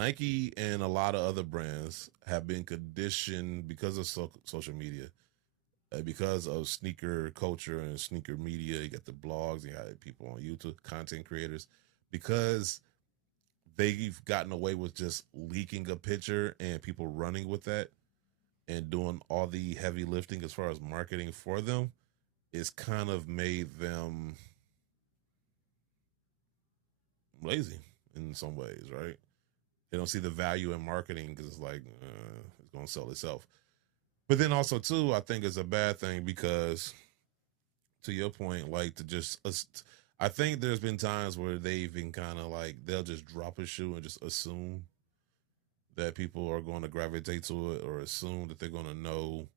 Nike and a lot of other brands have been conditioned because of social media, because of sneaker culture and sneaker media. You got the blogs, you got people on YouTube, content creators, because they've gotten away with just leaking a picture and people running with that and doing all the heavy lifting as far as marketing for them. It's kind of made them lazy in some ways, right? They don't see the value in marketing because it's like it's going to sell itself. But then also too, I think it's a bad thing because, to your point, like to just, I think there's been times where they've been kind of like they'll just drop a shoe and just assume that people are going to gravitate to it, or assume that they're going to know,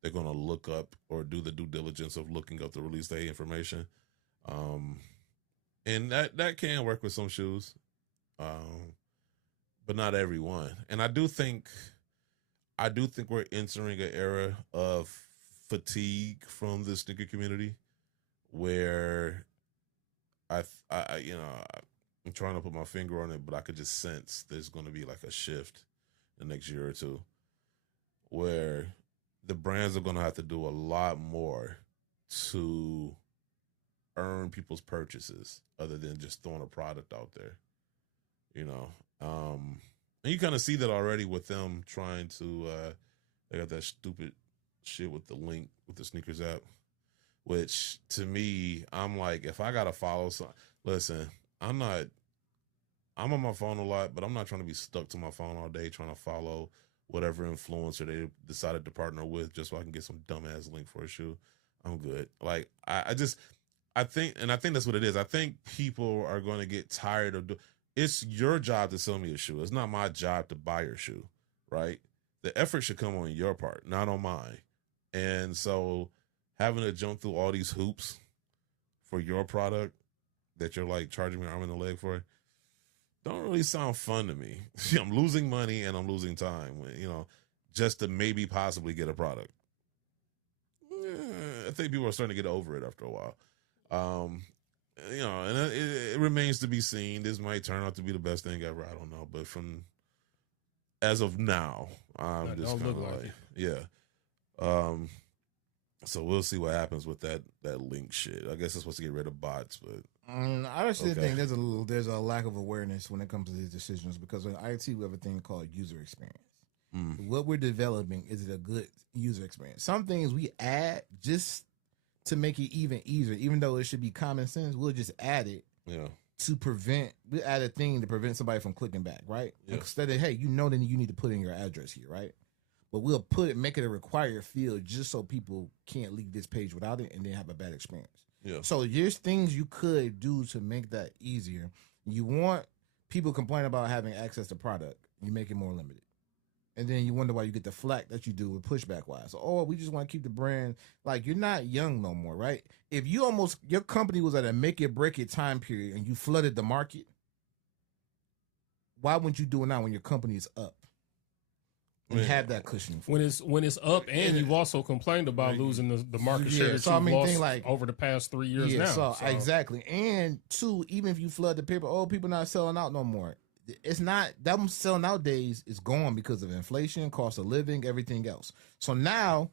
they're going to look up or do the due diligence of looking up the release date information. And that can work with some shoes, but not every one. And I do think we're entering an era of fatigue from the sneaker community, where I'm trying to put my finger on it, but I could just sense there's going to be like a shift the next year or two, where the brands are going to have to do a lot more to earn people's purchases, other than just throwing a product out there, and you kind of see that already with them trying to. They got that stupid shit with the link with the sneakers app, which to me, I'm like, if I gotta follow listen, I'm on my phone a lot, but I'm not trying to be stuck to my phone all day trying to follow whatever influencer they decided to partner with just so I can get some dumbass link for a shoe. I'm good. Like I think that's what it is. I think people are going to get tired of. It's your job to sell me a shoe. It's not my job to buy your shoe, right? The effort should come on your part, not on mine. And so having to jump through all these hoops for your product that you're like charging me arm and a leg for, don't really sound fun to me. I'm losing money and I'm losing time, just to maybe possibly get a product. I think people are starting to get over it after a while. And it remains to be seen. This might turn out to be the best thing ever. I don't know. But as of now, I'm just kind of like, yeah. So we'll see what happens with that link shit. I guess it's supposed to get rid of bots, but I actually think there's a lack of awareness when it comes to these decisions, because in IT we have a thing called user experience. What we're developing, is it a good user experience? Some things we add just to make it even easier, even though it should be common sense. We'll just add it to prevent. We add a thing to prevent somebody from clicking back, right? Yeah. Instead of, hey, then you need to put in your address here, right? But we'll make it a required field just so people can't leave this page without it and then have a bad experience. Yeah. So there's things you could do to make that easier. You want people complain about having access to product, you make it more limited. And then you wonder why you get the flack that you do with pushback wise. Oh, we just want to keep the brand. Like, you're not young no more, right? If your company was at a make it break it time period and you flooded the market, why wouldn't you do it now when your company is up and have that cushion? When it's up, and you've also complained about losing the market share that you've lost over the past 3 years now. So exactly. And two, even if you flood the paper, people not selling out no more. It's not, them selling out days is gone because of inflation, cost of living, everything else. So now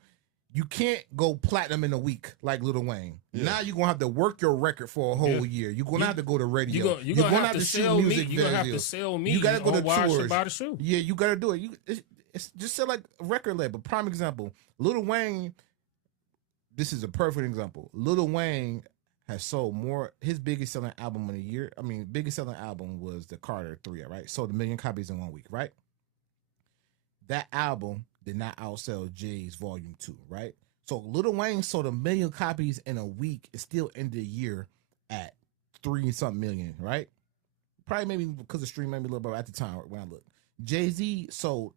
you can't go platinum in a week like Lil Wayne. Yeah. Now you're going to have to work your record for a whole year. You're going to have to go to radio. You're going to have to sell me. You're going to have to sell me. You got to go to tours. I should buy the shoe. Yeah, you got to do it. It's just sell like a record label. Prime example, Lil Wayne, this is a perfect example. Lil Wayne has sold more. His biggest selling album in a year. Biggest selling album was the Carter 3, right? Sold 1 million copies in 1 week, right? That album did not outsell Jay's Volume 2, right? So Lil Wayne sold 1 million copies in a week. It's still end of the year at 3-something million, right? Probably maybe because the stream maybe a little bit at the time when I looked. Jay-Z sold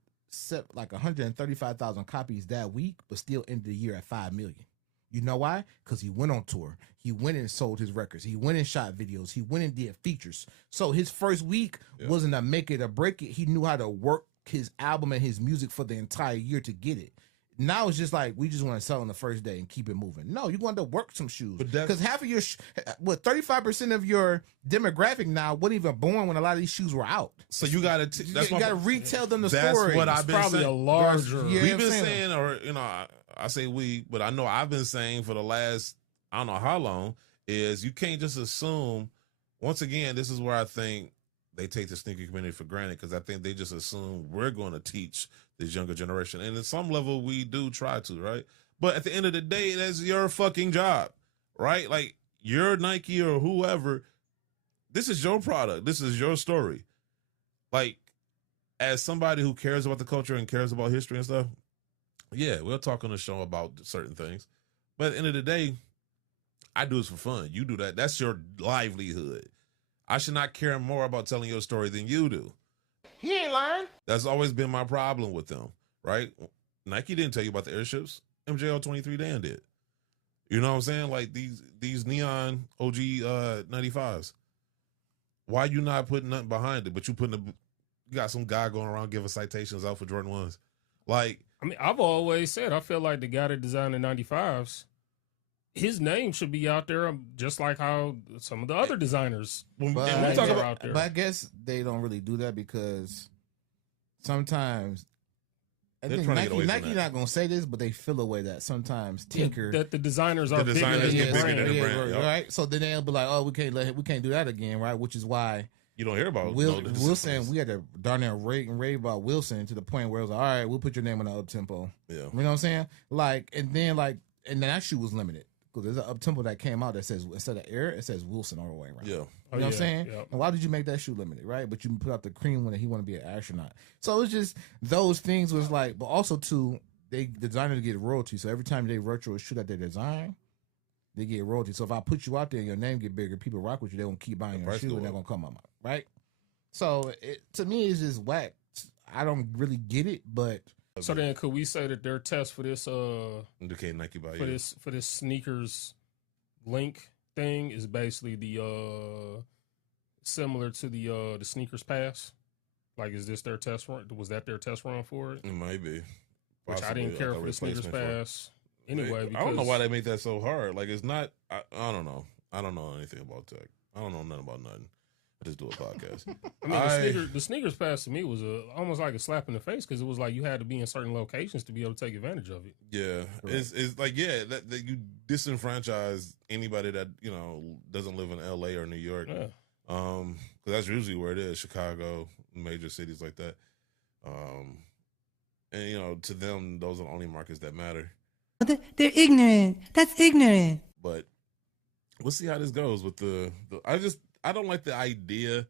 like 135,000 copies that week, but still ended the year at 5 million. You know why? Because he went on tour. He went and sold his records. He went and shot videos. He went and did features. So his first week wasn't a make it or break it. He knew how to work his album and his music for the entire year to get it. now it's just like we just want to sell on the first day and keep it moving. No, you want to work some shoes because half of your 35% of your demographic now wasn't even born when a lot of these shoes were out. So you got to retell them the story. That's what I've been probably saying. A larger. We've been saying, or I say we, but I know I've been saying for the last I don't know how long is you can't just assume. Once again, this is where I think they take the sneaker community for granted because I think they just assume we're going to teach this younger generation. And at some level, we do try to, right? But at the end of the day, that's your fucking job, right? Like, you're Nike or whoever. This is your product. This is your story. Like, as somebody who cares about the culture and cares about history and stuff, yeah, we'll talk on the show about certain things. But at the end of the day, I do this for fun. You do that. That's your livelihood. I should not care more about telling your story than you do. He ain't lying. That's always been my problem with them, right? Nike didn't tell you about the airships. MJL 23 Dan did. You know what I'm saying? Like these neon OG 95s. Why you not putting nothing behind it? But you got some guy going around giving citations out for Jordan 1s. Like, I mean, I've always said I feel like the guy that designed the 95s, his name should be out there, just like how some of the other designers are out there. But I guess they don't really do that because sometimes I think Nike not gonna say this, but they feel a way that sometimes tinker that the designers are bigger than the brand. Right? So then they'll be like, "Oh, we can't do that again," right? Which is why you don't hear about Wilson. We had to darn rave about Wilson to the point where it was like, "All right, we'll put your name on the up tempo." Yeah, you know what I'm saying? And then that shoe was limited. Because there's an up tempo that came out that says instead of Air, it says Wilson all the way around. Yeah, you know what I'm saying. Yeah. And why did you make that shoe limited, right? But you put out the cream when he want to be an astronaut. So it's just those things was like, but also too, they designers get royalty. So every time they retro a shoe that they design, they get royalty. So if I put you out there and your name get bigger, people rock with you. They gonna keep buying your shoe and they're gonna come up, right? So to me, it's just whack. I don't really get it, but. So then, could we say that their test for this indicate Nike by for this sneakers link thing is basically the similar to the sneakers pass? Like, is this their test run? Was that their test run for it? It might be. Which I didn't care for the sneakers pass anyway. I don't know why they make that so hard. Like, it's not. I don't know. I don't know anything about tech. I don't know nothing about nothing. I just do a podcast. I mean, the sneakers pass to me was almost like a slap in the face because it was like you had to be in certain locations to be able to take advantage of it. Yeah, right. It's like that you disenfranchise anybody that doesn't live in L.A. or New York. Yeah. Because that's usually where it is. Chicago, major cities like that. And to them, those are the only markets that matter. They're ignorant. That's ignorant. But we'll see how this goes with I don't like the idea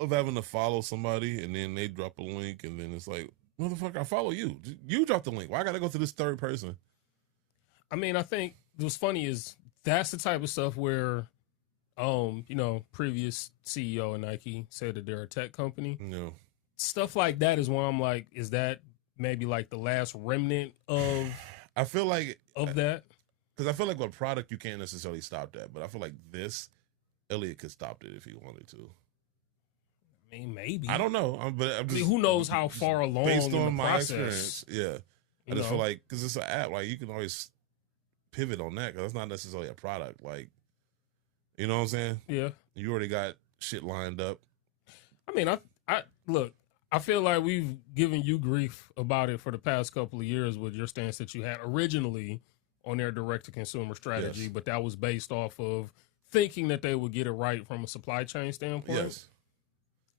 of having to follow somebody and then they drop a link and then it's like, motherfucker, I follow you. You dropped the link. Why I gotta go to this third person? I mean, I think what's funny is that's the type of stuff where, previous CEO of Nike said that they're a tech company. No. Stuff like that is where I'm like, is that maybe like the last remnant of I feel like of that? Because I feel like with product you can't necessarily stop that, but I feel like Elliott could stop it if he wanted to. I mean, maybe. I don't know. But who knows how far along based on my experience. Yeah. I just feel like, because it's an app, like you can always pivot on that because it's not necessarily a product. Like, you know what I'm saying? Yeah. You already got shit lined up. I mean, I look, I feel like we've given you grief about it for the past couple of years with your stance that you had originally on their direct-to-consumer strategy, yes. But that was based off of thinking that they would get it right from a supply chain standpoint. Yes.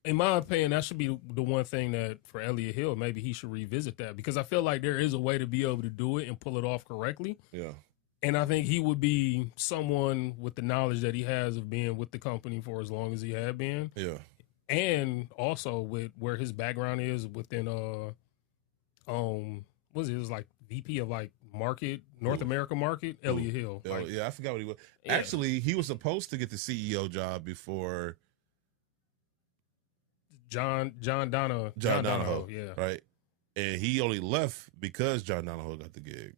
In my opinion, that should be the one thing that for Elliott Hill, maybe he should revisit that because I feel like there is a way to be able to do it and pull it off correctly. Yeah. And I think he would be someone with the knowledge that he has of being with the company for as long as he had been. Yeah. And also with where his background is within what was it? It was like VP of like market, North America market, Elliott Hill. Like, yeah, I forgot what he was. Yeah. Actually, he was supposed to get the CEO job before John Donahoe. Yeah. Right. And he only left because John Donahoe got the gig.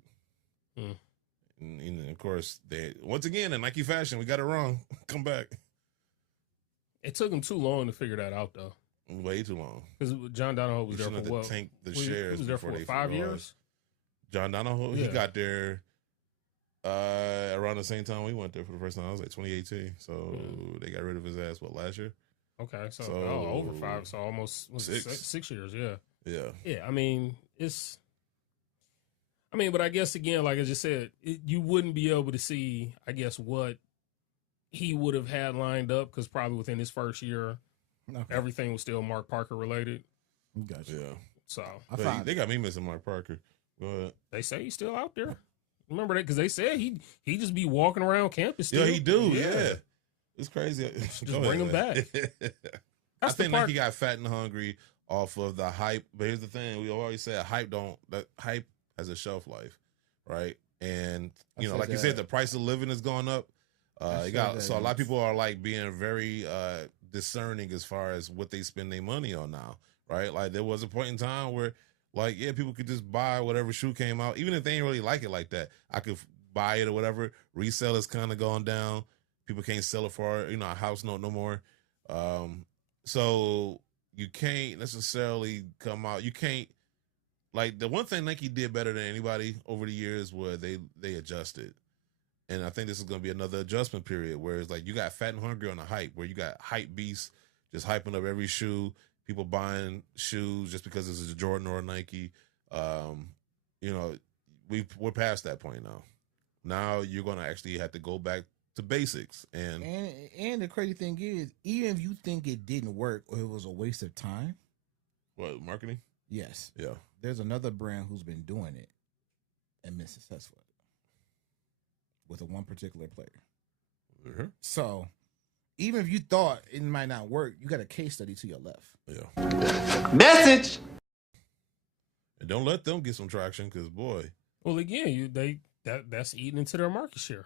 And of course, once again, in Nike fashion, we got it wrong. Come back. It took him too long to figure that out, though. Way too long. Because John Donahoe was there for what? Tank the shares. He was there for 5 years? John Donahoe, Yeah. he got there around the same time we went there for the first time. I was like 2018. So they got rid of his ass, what, last year? Okay, so, So, over 5, so almost what, 6. 6 years, yeah. Yeah. Yeah, I mean, but I guess again, like I just said, you wouldn't be able to see, I guess, what he would have had lined up because probably within his first year, everything was still Mark Parker related. Gotcha. Yeah. So But they got me missing Mark Parker. Go ahead. they say he's still out there. Remember that? Because they said he just be walking around campus still. Yeah, he do. Yeah. It's crazy. Just bring him back. I think Nike got fat and hungry off of the hype. But here's the thing: we always say hype has a shelf life, right? And you know, like you said, the price of living is going up. So a lot of people are like being very discerning as far as what they spend their money on now, right? Like there was a point in time where, like, yeah, people could just buy whatever shoe came out, even if they ain't really like it like that. I could buy it or whatever. Resale is kind of going down. People can't sell it for a house note no more. So you can't necessarily come out. You can't, like, the one thing Nike did better than anybody over the years was they adjusted. And I think this is going to be another adjustment period where it's like you got fat and hungry on the hype, where you got hype beasts just hyping up every shoe, people buying shoes just because it's a Jordan or a Nike. We're past that point now. Now you're going to actually have to go back to basics. And the crazy thing is, even if you think it didn't work or it was a waste of time. What, marketing? Yes. Yeah. There's another brand who's been doing it and been successful with one particular player. Mm-hmm. So even if you thought it might not work, you got a case study to your left. Yeah. Message. And don't let them get some traction because, boy. Well, again, that's eating into their market share.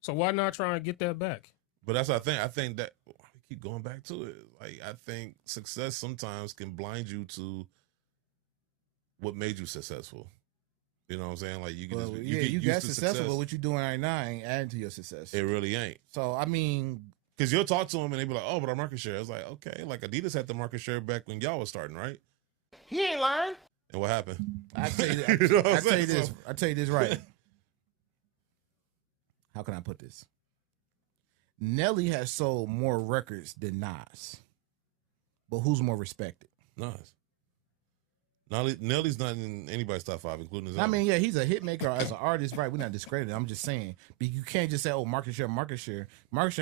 So why not try and get that back? But that's what I think. I think that we keep going back to it. Like, I think success sometimes can blind you to what made you successful. You know what I'm saying? Like you got successful, but what you doing right now ain't adding to your success. It really ain't. So I mean, because you'll talk to them and they be like, "Oh, but our market share." It's like, okay, like Adidas had the market share back when y'all was starting, right? He ain't lying. And what happened? I tell you, I tell you this right. How can I put this? Nelly has sold more records than Nas, but who's more respected? Nas. Nelly's not in anybody's top 5, including his own. I mean, yeah, he's a hit maker as an artist, right? We're not discrediting. I'm just saying, but you can't just say, "Oh, market share." Market share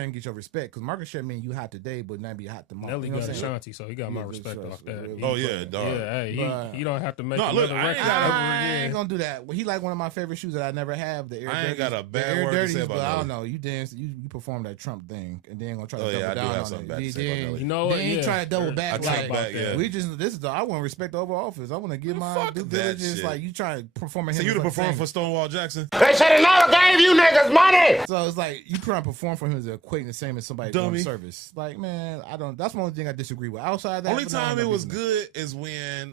and get your respect because market share means you hot today, but not be hot tomorrow. Nelly got Ashanti, so he got my respect off that. Oh yeah, dog. Yeah, hey, he don't have to make another record. I ain't gonna do that. He like one of my favorite shoes that I never have. The Air I ain't Dirties, got a bad word to say about but Nelly. I don't know. You dance, you perform that Trump thing, and then gonna try to double I down do have on something it. bad to say about Nelly. You know what? They ain't trying to double back. I take back. Yeah. We just I want respect the Oval Office. I want to give my due diligence. Like you trying to perform. So you to perform for Stonewall Jackson? They should have never gave you niggas money. So it's like you trying to perform for him is equating the same as somebody doing service. Like, man, I don't. That's one thing I disagree with. Outside that, Only time it was good is when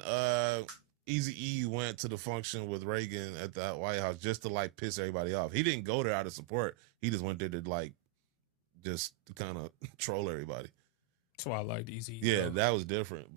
Eazy-E went to the function with Reagan at the White House just to like piss everybody off. He didn't go there out of support. He just went there to like just to kind of troll everybody. That's why I liked Eazy. Yeah, that was different.